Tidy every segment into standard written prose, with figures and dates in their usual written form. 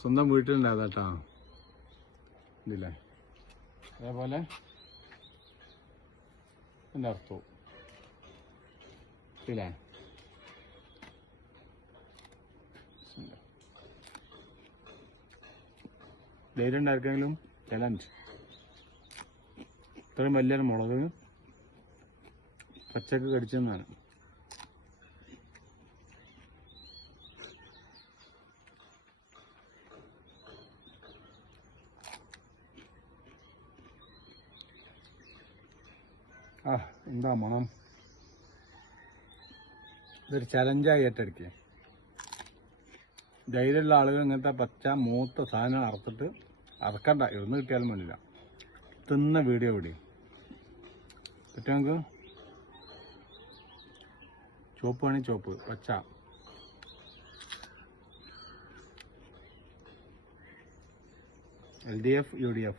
സ്വന്തം വീട്ടിലുണ്ടായതാ കേട്ടോ ഇതില്ലേ. അതേപോലെ എൻ്റെ അർത്ഥവും ഇല്ലേ. ധൈര്യം ഉണ്ടായിരുന്നെങ്കിലും ചലഞ്ച്. ഇത്രയും വലിയൊരു മുളക് പച്ചക്ക് കടിച്ചെന്നാണ്. എന്താ മണം. ഇതൊരു ചലഞ്ചായി ഏറ്റെടുക്കുക. ധൈര്യമുള്ള ആളുകൾ ഇങ്ങനത്തെ പച്ച മൂത്ത സാധനം അറുത്തിട്ട് അറക്കണ്ട, ഇതൊന്നും കിട്ടിയാലും വേണ്ടില്ല. തിന്ന വീഡിയോ ഇവിടെ പറ്റും നമുക്ക്. ചുവപ്പ് വേണമെങ്കിൽ ചുവപ്പ്, പച്ച LDF UDF.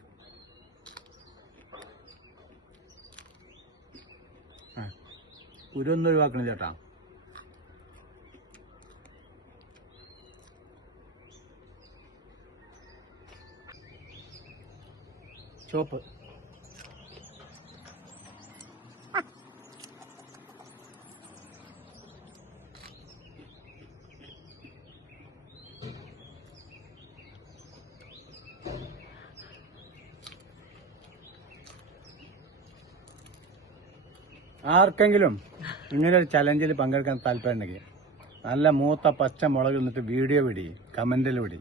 ഉരൊന്നും ഒഴിവാക്കണം ചേട്ടാ. ചുവപ്പ് ആർക്കെങ്കിലും ഇങ്ങനെ ഒരു ചലഞ്ചിൽ പങ്കെടുക്കാൻ താല്പര്യം ഉണ്ടെങ്കിൽ നല്ല മൂത്ത പച്ച മുളക് നിന്നിട്ട് വീഡിയോ വിടി, കമന്റിൽ വിടി.